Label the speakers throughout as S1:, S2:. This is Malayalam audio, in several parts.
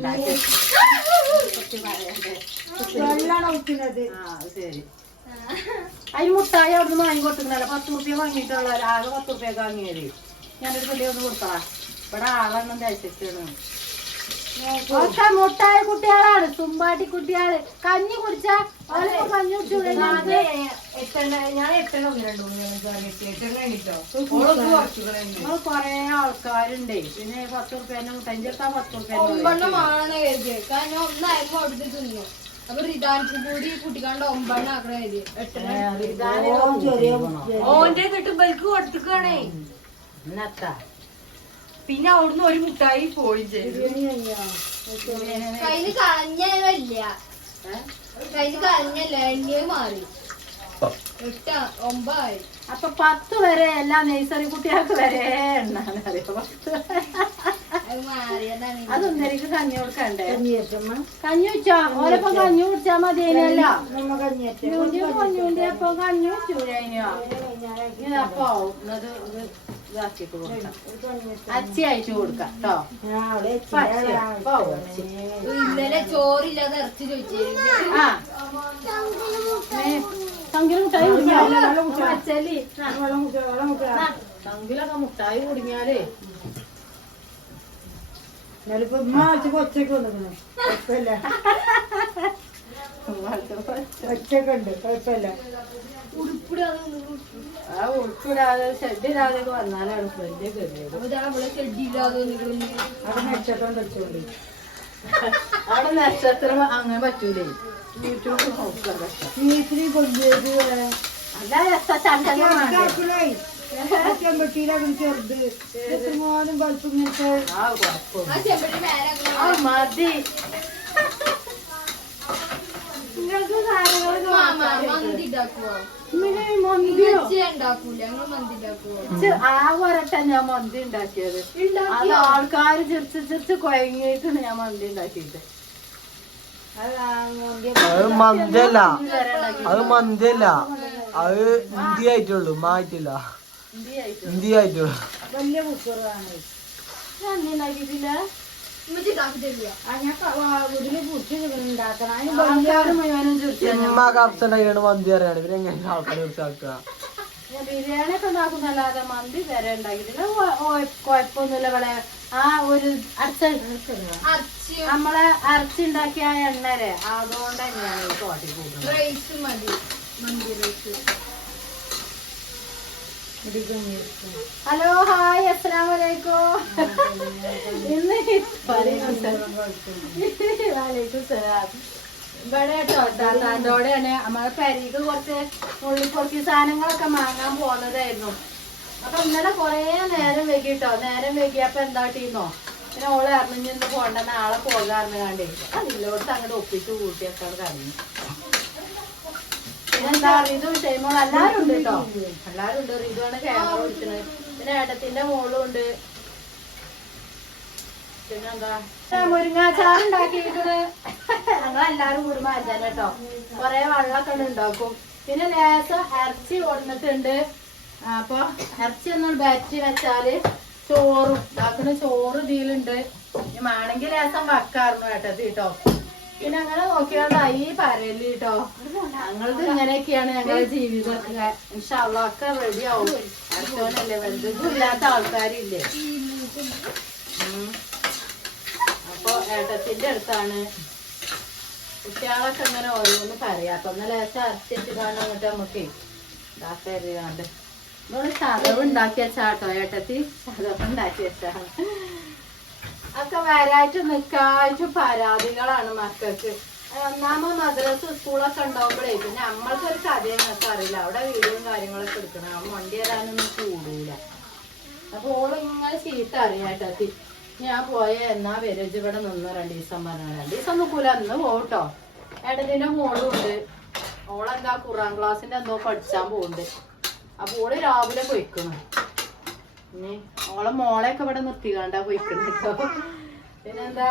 S1: ഉണ്ടാക്കി. കുറച്ച് പറയണ്ടേ ആ അത് ശരി. അതിന് മുട്ടായി അവിടുന്ന് വാങ്ങി കൊടുത്തിട്ടുണ്ടല്ലോ പത്ത് റുപ്യ വാങ്ങിയിട്ടുള്ള ആകെ പത്ത് റുപ്യ വാങ്ങിയത്. ഞാനൊരു വലിയ ഒന്ന് കൊടുത്തതാ. ഇവിടെ ആളെണ്ണം തയ്ച്ചിട്ടാണ്. ഒക്കെ മുട്ടായ കുട്ടികളാണ്. തുമ്പാട്ടി കുട്ടികൾ. കഞ്ഞി കുടിച്ചാ അവരൊക്കെ കഞ്ഞി കുടിച്ചു
S2: ഞാൻ എട്ടെണ്ണം രണ്ടു മൂന്ന്
S1: കൊറേ ആൾക്കാരുണ്ടേ. പിന്നെ പത്ത് റുപ്യന്റെ മുട്ടായി. ചേർത്താ പത്ത്
S3: ഒമ്പണ്ണം
S1: റുപ്യ
S3: ആണ് കരുതിയത് കാരണം ഒന്നായിരുന്നു അവിടുത്തെ തിന്നു. അപ്പൊ റിദാൻസ് കൂടി കുട്ടിക്കാണ്ട് ഒമ്പണ്ണം ആക്കണ എട്ടെണ്ണം.
S2: ഓന്റെ തൊട്ട് ബൽക്ക് കൊടുത്തുക്കാണേ.
S1: എന്നത്താ
S2: പിന്നെ അവിടുന്ന് ഒരു മുട്ടായി പോയി ചെയ്തു.
S3: കയ്യിൽ കളഞ്ഞല്ല കയ്യിൽ കളഞ്ഞല്ല എണ്ണിയത് മാറി. എട്ട് ഒമ്പതായി.
S1: അപ്പൊ പത്ത് വരെ എല്ലാ നഴ്സറി കുട്ടികൾക്ക് വരെ എണ്ണാണ് അറിയോ? പത്ത്
S3: അത്
S1: അതൊന്നും എനിക്ക് കഞ്ഞി കൊടുക്കണ്ടേ? കഞ്ഞി വെച്ചാ? ഓരപ്പം കഞ്ഞി കുടിച്ചാ മതി അതിനല്ല കഞ്ഞുണ്ടി അപ്പൊ കഞ്ഞി വെച്ചൂരോ ഇതപ്പോ ഇത് ഇത് ഇതാക്കിട്ട് കൊടുക്കാം അച്ചി അയച്ചു കൊടുക്കാം കേട്ടോ
S3: ഇന്നലെ ചോറില്ലാതെ ഇറച്ചി ചോദിച്ചു
S1: ആ. തങ്കിൽ മുട്ടായി തങ്കിലൊക്കെ മുട്ടായി കുടിഞ്ഞാലേ.
S2: ഒച്ചക്ക് വന്നിരുന്നു. കുഴപ്പമില്ല. ഒച്ചക്കുണ്ട് കുഴപ്പമില്ല.
S1: ആ ഉൾപ്പെടാതെ ഷെഡിടാതെ വന്നാലാണ് വലിയ
S2: അവിടെ നക്ഷത്രം വെച്ചോണ്ട്
S1: അവിടെ നക്ഷത്രം അങ്ങനെ പറ്റൂലേ. യൂട്യൂബ് നോക്കാം
S2: വീട്ടിൽ കൊണ്ടുപോയത്
S1: അല്ല രസ
S2: ചെമ്പട്ടിയിലാണ് ചെറുത്. എത്രമാനം ബൾപ്പ് ഇങ്ങനത്തെ
S1: ആ
S3: ചെമ്പടി മേലെ
S1: ആ മതി നിങ്ങൾക്ക് സാധനങ്ങളൊക്കെ
S3: മന്തി ഉണ്ടാക്കുവോ
S1: ഇങ്ങനെ മന്തിയോ
S3: ഇച്ചി ഉണ്ടാക്കൂല ഞങ്ങൾ മന്തി ഉണ്ടാക്കുവോ
S1: ഇത് ആ വരട്ടെ ഞാൻ മന്തി ഉണ്ടാക്കിയത്. അത് ആൾക്കാര് ചിരിച്ച് ചിരിച്ച് കുഴങ്ങിയിട്ടാണ് ഞാൻ മന്തി ഉണ്ടാക്കിയത്.
S4: അത് മന്തിയല്ല. അത് മന്തിയല്ല. അത് ഇന്ത്യ ആയിട്ടുള്ളൂ മാറ്റില്ല ഇന്ത്യ ആയിട്ടുള്ളൂ.
S2: വലിയ കുക്കറാണ്
S1: ഞാൻ ഉണ്ടാക്കിയിട്ടില്ല
S3: ഉമ്മച്ചി ഉണ്ടാക്കി തരില്ല
S2: ആ ഞാൻ വീട്ടിൽ കുറിച്ച് ഉണ്ടാക്കണം അതിന്
S1: ആൾക്കാര് മുഴുവനും ചിരിച്ചു
S4: ഉമ്മ കറക്റ്റ് മന്തി അറിയാണ് ഇവർ എങ്ങനെ ആൾക്കാരെ കുറിച്ച്
S1: ഞാൻ ബിരിയാണി ഒക്കെ ഉണ്ടാക്കുന്നല്ലാതെ മന്തി വരെ ഉണ്ടാക്കിയിട്ടില്ല. കുഴപ്പമൊന്നുമില്ല. ഇവിടെ ആ ഒരു അരച്ച നമ്മളെ അരച്ചുണ്ടാക്കിയ ആ എണ്ണരെ അതുകൊണ്ട് തന്നെയാണ് ഈ തോട്ടി കൂടുന്നത്
S3: റൈസ് മതി മന്തി റൈസ്
S1: ഹലോ ഹായ് അസ്സലാമലൈക്കും. ഇന്ന് വലൈക്കും സലാം. ഇവിടെ കേട്ടോ താത്താന്റെയാണ് നമ്മളെ പെരീക്ക് കുറച്ച് ഉള്ളിപ്പൊറക്കി സാധനങ്ങളൊക്കെ വാങ്ങാൻ പോകുന്നതായിരുന്നു അപ്പൊ ഇന്നലെ കൊറേ നേരം വൈകിട്ടോ? നേരം വൈകിയപ്പോ ടീന്നോ പിന്നെ ഓളെ അറിഞ്ഞിന്ന് പോണ്ട നാളെ പോകാറിന് കണ്ടേ. അതിലോട്ട് അങ്ങോട്ട് ഒപ്പിച്ച് കൂട്ടിയൊക്കെ കഴിഞ്ഞു. പിന്നെന്താ റിതു ഷെയ്മോൾ എല്ലാരും ഉണ്ട് കേട്ടോ. എല്ലാരും ഉണ്ട് റിതുവാണ് ക്യാമറ വിളിക്കുന്നത് പിന്നെ ഏട്ടത്തിന്റെ മോളും ഉണ്ട്. പിന്നെന്താ? മുരിങ്ങാച്ചാർ ഉണ്ടാക്കിയിരിക്കണ് ഞങ്ങൾ എല്ലാരും കൂടുമ്പോ അച്ഛൻ കേട്ടോ. കൊറേ വെള്ളമൊക്കെ ഉണ്ട് ഉണ്ടാക്കും. പിന്നെ ലേസം ഇറച്ചി കൊടുത്തിട്ടുണ്ട്. അപ്പൊ ഇറച്ചി ഒന്ന് ബാറ്റി വെച്ചാൽ ചോറും. ഉണ്ടാക്കുന്ന ചോറ് ഇതിലുണ്ട്. വേണമെങ്കിൽ ലേസം വെക്കാറുണ്ട് ഏട്ടത്തി കേട്ടോ. പിന്നെ അങ്ങനെ നോക്കിയാണ്ടായി പരൽ കേട്ടോ ഞങ്ങളത് ഇങ്ങനെയൊക്കെയാണ് ഞങ്ങളുടെ ജീവിതമൊക്കെ ഇൻഷാള്ള ഒക്കെ റെഡി ആവും. ഇല്ലാത്ത ആൾക്കാരില്ലേ? അപ്പൊ ഏട്ടത്തിന്റെ അടുത്താണ്. കുട്ടികളൊക്കെ ഇങ്ങനെ ഓരോന്ന് പറയാം. അപ്പൊ ഇന്നലെ അരച്ചിട്ട് കാണാൻ വേണ്ടി നമുക്ക് ഇതാക്കാണ്ട് നമ്മൾ ചതവ് ഉണ്ടാക്കി വെച്ചാട്ടോ ഏട്ടത്തി. ചതവ് ഉണ്ടാക്കി വെച്ചാണ് ഒക്കെ വരായിട്ട് നിക്കായിട്ട് പരാതികളാണ് മക്കൾക്ക്. ഒന്നാമത് മദ്രസ് സ്കൂളൊക്കെ ഉണ്ടാവുമ്പോഴേ പിന്നെ നമ്മൾക്ക് ഒരു കഥ ഞങ്ങൾക്ക് അറിയില്ല. അവിടെ വീഡിയോയും കാര്യങ്ങളൊക്കെ എടുക്കണം. വണ്ടി വരാനൊന്നും കൂടൂല. അപ്പൊ ഓൾ ഇങ്ങനെ ചീത്ത അറിയാട്ടോ ഞാൻ പോയ എന്നാ വരജ് ഇവിടെ നിന്ന് രണ്ട് ദിവസം പറഞ്ഞാൽ രണ്ടു ദിവസം നിൽക്കൂല അന്ന് പോട്ടോ ഏട്ടത്തിന്റെ മോളും ഉണ്ട്. ഓളെന്താ ഖുറാൻ ക്ലാസ്സിന്റെ എന്തോ പഠിച്ചാൻ പോകുന്നുണ്ട് അപ്പൊ ഓൾ രാവിലെ പോയിക്കണു. ഇനി ഓളെ മോളെയൊക്കെ ഇവിടെ നിർത്തിക്കാണ്ടാ പോയിക്കണ കേട്ടോ പിന്നെന്താ?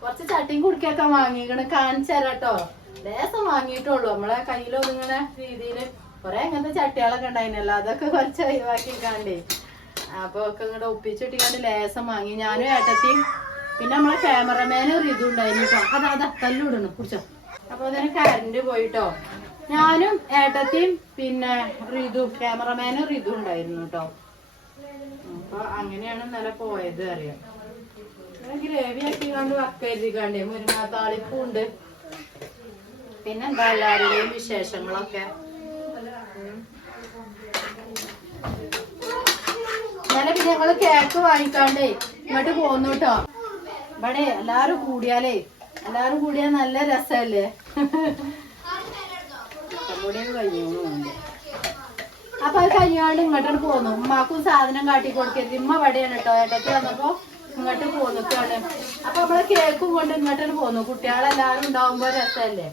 S1: കുറച്ച് ചട്ടിയും കുടിക്കൊക്കെ വാങ്ങിക്കണ്. കാണിച്ചരാട്ടോ ലേസം വാങ്ങിയിട്ടുള്ളൂ. നമ്മളെ കയ്യിൽ ഒതുങ്ങണ രീതിയിൽ കൊറേ അങ്ങനത്തെ ചട്ടികളൊക്കെ ഉണ്ടായിരുന്നല്ലോ അതൊക്കെ കുറച്ച് ഒഴിവാക്കി കാണ്ടേ അപ്പൊ ഒക്കെ ഇങ്ങോട്ട് ഒപ്പിച്ചിട്ടിക്കാണ്ട് ലേസം വാങ്ങി. ഞാനും ഏട്ടത്തിയും പിന്നെ നമ്മളെ ക്യാമറമാനും ഒരു ഉണ്ടായിരുന്നു കേട്ടോ അതാ അതാ കല്ലിടണം കുറിച്ചോ അപ്പൊ അതിന് കറണ്ട് പോയിട്ടോ ഞാനും ഏട്ടത്തിയും പിന്നെ റിതു ക്യാമറമാനും റിതു ഉണ്ടായിരുന്നു കേട്ടോ. അപ്പൊ അങ്ങനെയാണ് നല്ല പോയത് അറിയാം. ഗ്രേവി ആക്കി കണ്ട് വക്കരുതിക്കാണ്ടേ മുരിങ്ങ താളിപ്പും ഉണ്ട് പിന്നെന്താ എല്ലാവരുടെയും വിശേഷങ്ങളൊക്കെ? ഇന്നലെ പിന്നെ ഞങ്ങൾ കേക്ക് വാങ്ങിക്കാണ്ടേ ഇങ്ങോട്ട് പോന്നു കേട്ടോ. ഇവിടെ എല്ലാരും കൂടിയാലേ എല്ലാരും കൂടിയാ നല്ല രസല്ലേ അപ്പൊ അത് കഴിഞ്ഞാണ്ട് ഇങ്ങോട്ട് പോന്നു ഉമ്മാക്കും സാധനം കാട്ടി കൊടുക്കരുത്. ഇമ്മ ഇവിടെയാണ് കേട്ടോ ഏട്ടത്തി വന്നപ്പോ ഇങ്ങോട്ട് പോന്നിക്കാണ് അപ്പൊ നമ്മളെ കേക്കും കൊണ്ട് ഇങ്ങോട്ട് പോന്നു കുട്ടികളെല്ലാരും ഉണ്ടാവുമ്പോ രസല്ലേ?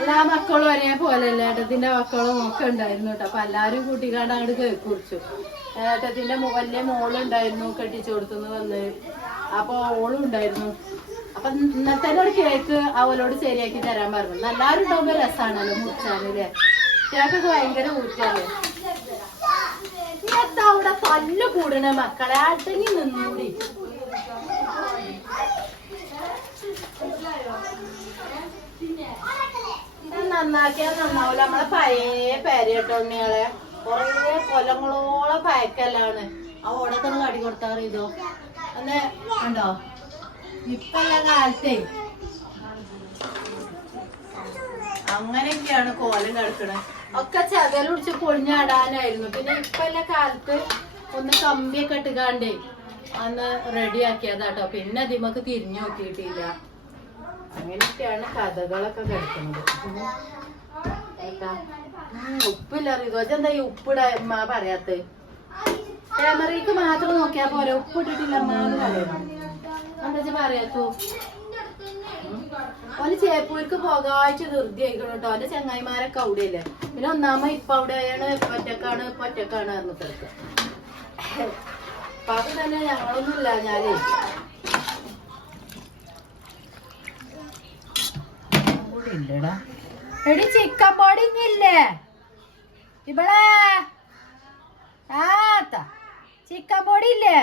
S1: എല്ലാ മക്കളും ഒരേ പോലല്ലേ ഏട്ടത്തിന്റെ മക്കളും ഒക്കെ ഉണ്ടായിരുന്നു കേട്ടോ അപ്പൊ എല്ലാരും കൂട്ടിക്കാണ്ട് അങ്ങോട്ട് കേക്ക് കുറിച്ചു ഏട്ടത്തിന്റെ വലിയ മോളുണ്ടായിരുന്നു കെട്ടിച്ചു കൊടുത്തുനിന്ന് വന്ന് അപ്പൊ ഓളും ഉണ്ടായിരുന്നു. അപ്പൊ ഇന്നത്തെ ഒരു കേക്ക് അവളോട് ശരിയാക്കി തരാൻ പറഞ്ഞു. എല്ലാരും ഉണ്ടാവുമ്പോ രസാണല്ലോ മുറിച്ചാനല്ലേ കേക്കൊക്കെ ഭയങ്കര അവിടെ പല്ല് കൂടണ മക്കളെ. അടങ്ങി നിന്നൂടി. നന്നാക്കിയാൽ നന്നാവൂല. നമ്മളെ പഴയ പേരട്ടോ ഉണ്ണികളെ. കൊറേ കൊല്ലങ്ങളോളം പയക്കല്ലാണ്. ആ ഓടത്തൊന്ന് കടി കൊടുത്താറിയതോ അന്ന് ഉണ്ടോ ഇപ്പല്ല കാലത്തെ അങ്ങനെയൊക്കെയാണ് കോലം കിടക്കണത് ഒക്കെ ചതലുടിച്ച് പൊളിഞ്ഞാടാനായിരുന്നു പിന്നെ ഇപ്പല്ല കാലത്ത് ഒന്ന് കമ്പിയൊക്കെ ഇട്ടുകാണ്ടേ അന്ന് റെഡി ആക്കിയതാട്ടോ. പിന്നെ അതിമക്ക് തിരിഞ്ഞു നോക്കിയിട്ടില്ല. അങ്ങനെയൊക്കെയാണ് കഥകളൊക്കെ കിടക്കുന്നത് ഉപ്പില്ല എന്താ? ഈ ഉപ്പിട അമ്മ പറയാത്ത? ക്യാമറയ്ക്ക് മാത്രം നോക്കിയാ പോലെ ഉപ്പിട്ടിട്ടില്ല അമ്മ എന്ന് പറയണം എന്താ പറയാത്തു ഓന് ചേപ്പൂർക്ക് പോകാഴ്ച ധൃതി ആയിക്കണം കേട്ടോ. ഓന്റെ ചങ്ങായിമാരൊക്കെ അവിടെയല്ലേ. പിന്നെ ഒന്നാമ ഇപ്പൊ അവിടെയാണ് ഒറ്റക്കാണ് ഇപ്പൊ ഒറ്റക്കാണ് പറഞ്ഞിട്ട് പാപ്പ തന്നെ ഞങ്ങളൊന്നും ഇല്ല ഞാനേ എടി ചിക്കൻ പൊടി ഇല്ലേ ഇവിടെ ആത്ത ചിക്കൻ പൊടി ഇല്ലേ?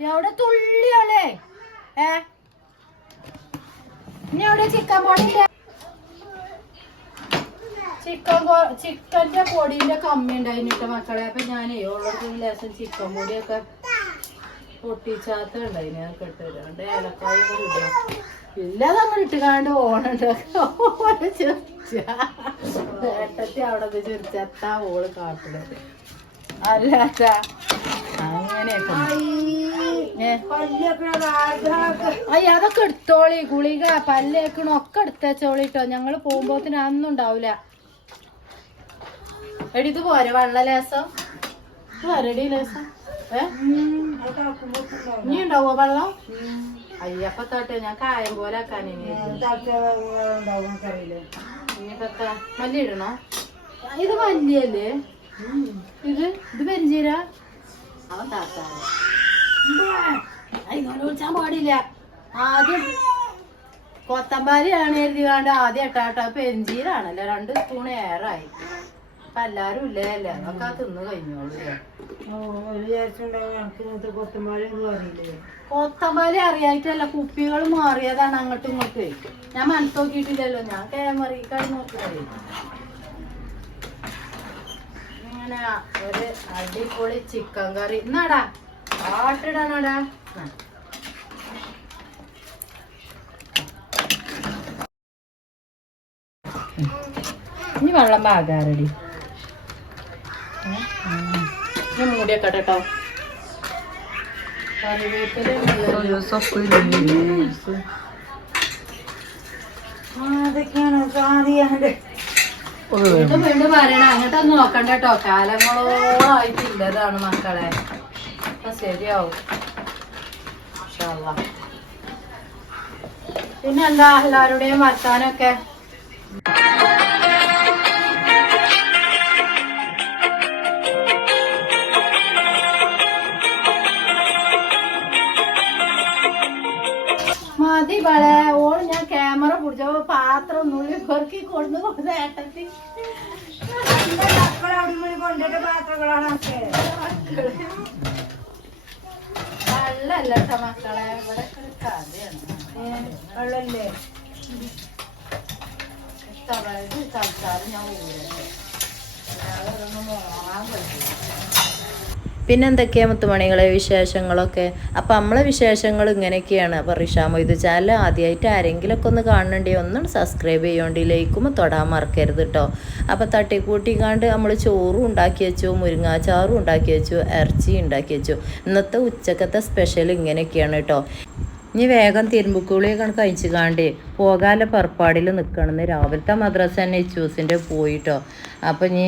S1: എവിടെ തുള്ളിയോളേ ഏ? ഇനി എവിടെ ചിക്കൻ പൊടി ചിക്കൻ ചിക്കന്റെ പൊടിന്റെ കമ്മി ഉണ്ടായിരുന്നു മക്കളെ. അപ്പൊ ഞാനേ ഉള്ളത് ലേശം ചിക്കൻ പൊടിയൊക്കെ പൊട്ടിച്ചാത്ത ഉണ്ടായിന്. അതൊക്കെ ഇട്ട് രണ്ട് ഏലക്കായ ഇടുക ഇല്ല നമ്മൾ ഇട്ടുകാണ്ട് ഓണുണ്ട്. ഓൾ ചിരിച്ച. ഏട്ടത്തി അവിടെ ചിരിച്ചത്താ ഓൾ കാട്ടുന്നത് അല്ലാത്ത അങ്ങനെയൊക്കെ. അയ്യ അതൊക്കെ എടുത്തോളി. ഗുളിക പല്ലേക്കണ ഒക്കെ എടുത്തോളിട്ടോ ഞങ്ങൾ പോകുമ്പോത്തിന് അന്നും ഉണ്ടാവൂല. എടി ഇത് പോരെ വെള്ള പോരെടി ലേസം? നീ ഉണ്ടാവോ വെള്ളം? അയ്യപ്പ തട്ടെ. ഞാൻ കായം പോലെ മല്ലി ഇടണോ? ഇത് മല്ലിയല്ലേ? ഇത്? ഇത് പെരിഞ്ചീര? അവൻ താത്താറ് അതിനോട് വിളിച്ചാൻ പാടില്ല. ആദ്യം കൊത്തമ്പാരിയാണ് എഴുതി കാണ്ട് ആദ്യം എട്ടാട്ട പെരിഞ്ചീരാണല്ലോ രണ്ട് സ്പൂൺ ഏറായി. അപ്പൊ എല്ലാരും ഇല്ലേ? അല്ലേ അതൊക്കെ ആ തിന്ന് കഴിഞ്ഞോളൂ കൊത്തമ്പാലി അറിയായിട്ടല്ല കുപ്പികൾ മാറിയതാണ് അങ്ങോട്ടും ഇങ്ങോട്ട്. ഞാൻ മനസ്സോക്കിയിട്ടില്ലല്ലോ ഞാൻ കേമറി നോക്കി നോക്കിയതേ. ഇങ്ങനെ ഒരു അടിപൊളി ചിക്കൻ കറി എന്നാടാ ഇനി വെള്ളം പാകാറടി. ഇനി മൂടിയൊക്കെ കേട്ടോ കറിവേപ്പില വീണ്ടും വീണ്ടും പറയണ അങ്ങോട്ടൊന്നും നോക്കണ്ട കേട്ടോ. കാലങ്ങളോളായിട്ടില്ലതാണ് മക്കളെ. അപ്പൊ ശരിയാവും അള്ളാ. പിന്നെന്താ എല്ലാവരുടെയും വർത്താനൊക്കെ? മതി വളെ ഓൾ ഞാൻ ക്യാമറ പിടിച്ചപ്പോ പാത്രം നുള്ളി പെറുക്കി കൊണ്ടു പോകുന്ന ഏട്ടത്തി.
S2: കൊണ്ടിട്ട് പാത്രങ്ങളാണ്
S5: വെള്ളമല്ല മക്കളെ. ഇവിടെ ഒരു കഥയാണ്.
S1: വെള്ളല്ലേ
S5: ഇത് തൽക്കാലം ഞാൻ ഊരല്ലേ അതൊന്നും മോങ്ങാൻ പറ്റില്ല. പിന്നെ എന്തൊക്കെയാ മുത്തുമണികളെ വിശേഷങ്ങളൊക്കെ? അപ്പം നമ്മളെ വിശേഷങ്ങൾ ഇങ്ങനെയൊക്കെയാണ്. അപ്പോൾ റിഷാമോ ഇത് ചാനൽ ആദ്യമായിട്ട് ആരെങ്കിലുമൊക്കെ ഒന്ന് കാണണ്ടേ ഒന്നും സബ്സ്ക്രൈബ് ചെയ്യേണ്ടി ലൈക്കും തൊടാൻ മറക്കരുത് കേട്ടോ അപ്പോൾ തട്ടിക്കൂട്ടിക്കാണ്ട് നമ്മൾ ചോറും ഉണ്ടാക്കി വെച്ചു മുരിങ്ങാച്ചാറും ഉണ്ടാക്കി വെച്ചു ഇറച്ചി ഉണ്ടാക്കി വെച്ചു. ഇന്നത്തെ ഉച്ചക്കത്തെ സ്പെഷ്യൽ ഇങ്ങനെയൊക്കെയാണ് കേട്ടോ ഇനി വേഗം തിരുമ്പുക്കുളിയൊക്കെ കഴിച്ചു കാണ്ടേ പോകാല പുറപ്പാടിൽ നിൽക്കണമെന്ന് രാവിലത്തെ മദ്രസ തന്നെ ഇച്ചൂസിന്റെ പോയിട്ടോ അപ്പം ഇനി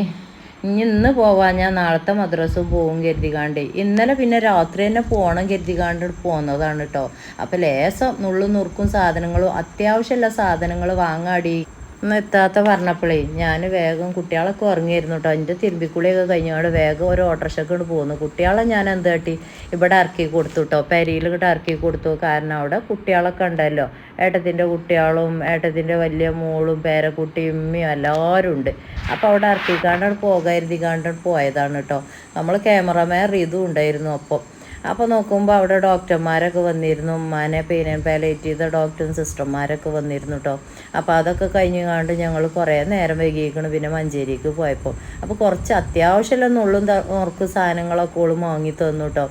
S5: ഇനി ഇന്ന് പോവാൻ ഞാൻ നാളത്തെ മദ്രസ പോകും കരുതികാണ്ട് ഇന്നലെ പിന്നെ രാത്രി തന്നെ പോകണം കരുതികാണ്ട് പോന്നതാണ് കേട്ടോ അപ്പം ലേസം നുള്ളു നുറുക്കും സാധനങ്ങളും അത്യാവശ്യമുള്ള സാധനങ്ങൾ വാങ്ങാടി. ഇന്ന് എത്താത്ത പറഞ്ഞപ്പോഴേ ഞാൻ വേഗം കുട്ടികളൊക്കെ ഉറങ്ങിയിരുന്നു കേട്ടോ എന്റെ തിരുമ്പിക്കുളിയൊക്കെ അവിടെ വേഗം ഒരു ഓട്ടോറിക്ഷക്ക് കൊണ്ട് പോന്നു കുട്ടികളെ ഞാൻ എന്ത് കാട്ടി? ഇവിടെ ഇറക്കി കൊടുത്തു കേട്ടോ പെരിയിൽ ഇങ്ങോട്ട് ഇറക്കി കൊടുത്തു. കാരണം അവിടെ കുട്ടികളൊക്കെ ഉണ്ടല്ലോ. ഏട്ടത്തിന്റെ കുട്ടികളും ഏട്ടത്തിന്റെ വലിയ മോളും പേരക്കുട്ടിയും ഉമ്മയും എല്ലാവരും ഉണ്ട്. അപ്പോൾ അവിടെ ഇറക്കിക്കാണ്ടാണ് പോകാതിരുത്തിക്കാണ്ട് പോയതാണ് കേട്ടോ. നമ്മൾ ക്യാമറമാൻ റിതു ഉണ്ടായിരുന്നു അപ്പം അപ്പോൾ നോക്കുമ്പോൾ അവിടെ ഡോക്ടർമാരൊക്കെ വന്നിരുന്നു. ഉമ്മാനെ പെയിൻ ആൻഡ് പാലേറ്റ് ചെയ്ത ഡോക്ടറും സിസ്റ്റർമാരൊക്കെ വന്നിരുന്നു കേട്ടോ അപ്പോൾ അതൊക്കെ കഴിഞ്ഞ് കണ്ട് ഞങ്ങൾ കുറേ നേരം വൈകിക്കണം പിന്നെ മഞ്ചേരിക്ക് പോയപ്പോൾ അപ്പോൾ കുറച്ച് അത്യാവശ്യമുള്ള നുള്ളും ഓർക്ക് സാധനങ്ങളൊക്കെ ഓളും വാങ്ങി തന്നു കേട്ടോ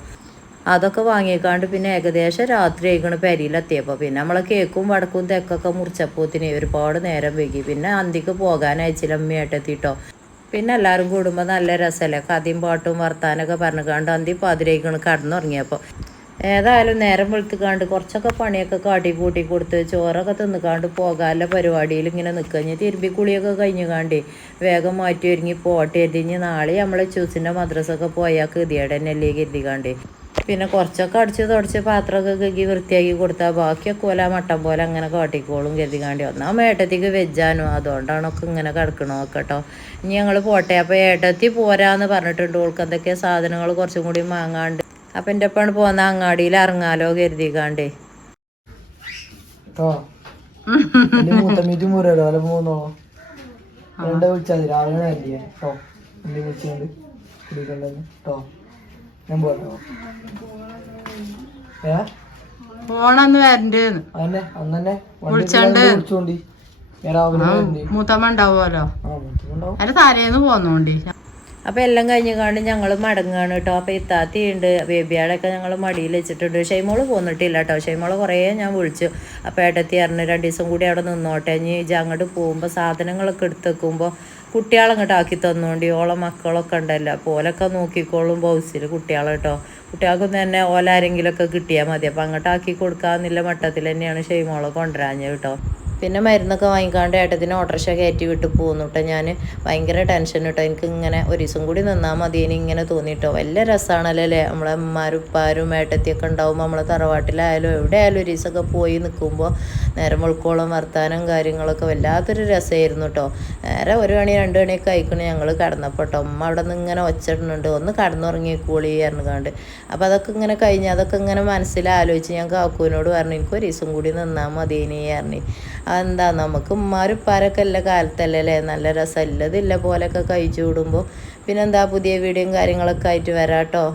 S5: അതൊക്കെ വാങ്ങിക്കാണ്ട് പിന്നെ ഏകദേശം രാത്രി ആയിക്കണ് പെരിയിലെത്തിയപ്പോൾ പിന്നെ നമ്മളെ കേക്കും വടക്കും തെക്കൊക്കെ മുറിച്ചപ്പോത്തിന് ഒരുപാട് നേരം വൈകി. പിന്നെ അന്തിക്ക് പോകാൻ അയച്ചില്ല അമ്മയായിട്ടെത്തിട്ടോ പിന്നെ എല്ലാവരും കൂടുമ്പോൾ നല്ല രസമല്ലേ കഥയും പാട്ടും വർത്താനൊക്കെ പറഞ്ഞു കണ്ട് അന്തി പാതിരേക്കാണ് കടന്നുറങ്ങിയപ്പോൾ ഏതായാലും നേരം വെളുത്തുകാണ്ട് കുറച്ചൊക്കെ പണിയൊക്കെ കാട്ടി കൂട്ടി കൊടുത്ത് ചോറൊക്കെ തിന്നുകാണ്ട് പോകാനുള്ള പരിപാടിയിൽ ഇങ്ങനെ നിൽക്കഞ്ഞ് തിരുമ്പി കുളിയൊക്കെ കഴിഞ്ഞു കാണ്ടി വേഗം മാറ്റി ഒരുങ്ങി പോട്ടെ. ഇനി നാളെ നമ്മളെ ചൂസിന്റെ മദ്രസൊക്കെ പോയാൽ കൃതിയുടെ തന്നെ അല്ലേ കരുതികാണ്ടേ പിന്നെ കുറച്ചൊക്കെ അടിച്ച് തുടച്ച് പാത്രമൊക്കെ കഴുകി വൃത്തിയാക്കി കൊടുത്താൽ ബാക്കിയൊക്കെ പോലെ മട്ടം പോലെ അങ്ങനെ കാട്ടിക്കോളും കരുതികാണ്ടി ഒന്നാം ഏട്ടത്തിക്ക് വെജാനും അതുകൊണ്ടാണ് ഒക്കെ ഇങ്ങനെ കിടക്കണോ കേട്ടോ ഇനി ഞങ്ങൾ പോട്ടെ. അപ്പോൾ ഏട്ടത്തി പോരാന്ന് പറഞ്ഞിട്ടുണ്ട്. ഓൾക്ക് എന്തൊക്കെ സാധനങ്ങൾ കുറച്ചും കൂടി വാങ്ങാണ്ട്. അപ്പം എന്റെ ഒപ്പം പോകുന്ന അങ്ങാടിയിൽ ഇറങ്ങാലോ കരുതിക്കാണ്ടേ
S4: വിളിച്ചാൽ രാവിലെ വിളിച്ചുകൊണ്ട് കേട്ടോ ഞാൻ പോട്ടോ ഏ?
S5: പോണെന്ന് വരണ്ടേന്ന്.
S4: അതന്നെ അന്ന്
S5: വിളിച്ചാണ്ട്. മൂത്തമ്മ ഉണ്ടാവുമല്ലോ. അതിന്റെ തലേന്ന് പോന്നോണ്ടി. അപ്പൊ എല്ലാം കഴിഞ്ഞ് കണ്ട് ഞങ്ങൾ മടങ്ങുകയാണ് കേട്ടോ ഇത്താത്തി ഇത്താത്തിയുണ്ട് ബേബിയാളൊക്കെ ഞങ്ങൾ മടിയിൽ വെച്ചിട്ടുണ്ട്. ഷൈമോൾ പോന്നിട്ടില്ല കേട്ടോ ഷൈമോൾ കുറേ ഞാൻ വിളിച്ചു. അപ്പോൾ ഏട്ടത്തി പറഞ്ഞു രണ്ട് ദിവസം കൂടി അവിടെ നിന്നോട്ടെ. ഇനി ഇജ അങ്ങോട്ട് പോകുമ്പോൾ സാധനങ്ങളൊക്കെ എടുത്ത് വെക്കുമ്പോൾ കുട്ടികളങ്ങോട്ട് ആക്കി തന്നുകൊണ്ട് ഓളെ മക്കളൊക്കെ ഉണ്ടല്ലോ. അപ്പോൾ ഓലൊക്കെ നോക്കിക്കോളും ബൗസിൽ കുട്ടികളെ കേട്ടോ കുട്ടികൾക്കൊന്നും തന്നെ ഓല ആരെങ്കിലുമൊക്കെ കിട്ടിയാൽ മതി. അപ്പോൾ അങ്ങോട്ട് ആക്കി കൊടുക്കാമെന്നുള്ള മട്ടത്തിൽ തന്നെയാണ് ഷൈമോളെ കൊണ്ടുവരാഞ്ഞത് കേട്ടോ പിന്നെ മരുന്നൊക്കെ വാങ്ങിക്കാണ്ട് ഏട്ടത്തിന് ഓട്ടോറിക്ഷ കയറ്റി വിട്ട് പോന്നു കേട്ടോ ഞാൻ ഭയങ്കര ടെൻഷൻ കേട്ടോ എനിക്ക് ഇങ്ങനെ ഒരു ദിവസം കൂടി നിന്നാൽ മതി ഇനി ഇങ്ങനെ തോന്നിയിട്ടോ വലിയ രസമാണല്ലോ അല്ലേ? നമ്മളെ അമ്മമാരും ഉപ്പാരും ഏട്ടത്തിയൊക്കെ ഉണ്ടാവുമ്പോൾ നമ്മളെ തറവാട്ടിലായാലും എവിടെ ആയാലും ഒരു ദിവസമൊക്കെ പോയി നിൽക്കുമ്പോൾ നേരം വെളുക്കോളം വർത്താനം കാര്യങ്ങളൊക്കെ വല്ലാത്തൊരു രസമായിരുന്നു കേട്ടോ നേരെ ഒരു മണി രണ്ട് മണിയൊക്കെ ആയിക്കണ് ഞങ്ങൾ കടന്നപ്പോൾ കേട്ടോ അമ്മ അവിടെ നിന്ന് ഇങ്ങനെ ഒച്ചിടുന്നുണ്ട് ഒന്ന് കടന്നുറങ്ങി കൂളി കണ്ട് അപ്പോൾ അതൊക്കെ ഇങ്ങനെ കഴിഞ്ഞ് അതൊക്കെ ഇങ്ങനെ മനസ്സിൽ ആലോചിച്ച് ഞാൻ കാക്കൂനോട് പറഞ്ഞു എനിക്ക് ഒരു ദിവസം കൂടി നിന്നാൽ മതി ഇനി പറഞ്ഞു. അതെന്താ നമുക്ക് ഉമ്മാരും ഉപ്പാരൊക്കെ എല്ലാ കാലത്തല്ലേ നല്ല രസം. ഇല്ലതില്ല പോലെയൊക്കെ കഴിച്ചു വിടുമ്പോൾ പിന്നെന്താ പുതിയ വീഡിയോയും കാര്യങ്ങളൊക്കെ ആയിട്ട് വരാട്ടോ.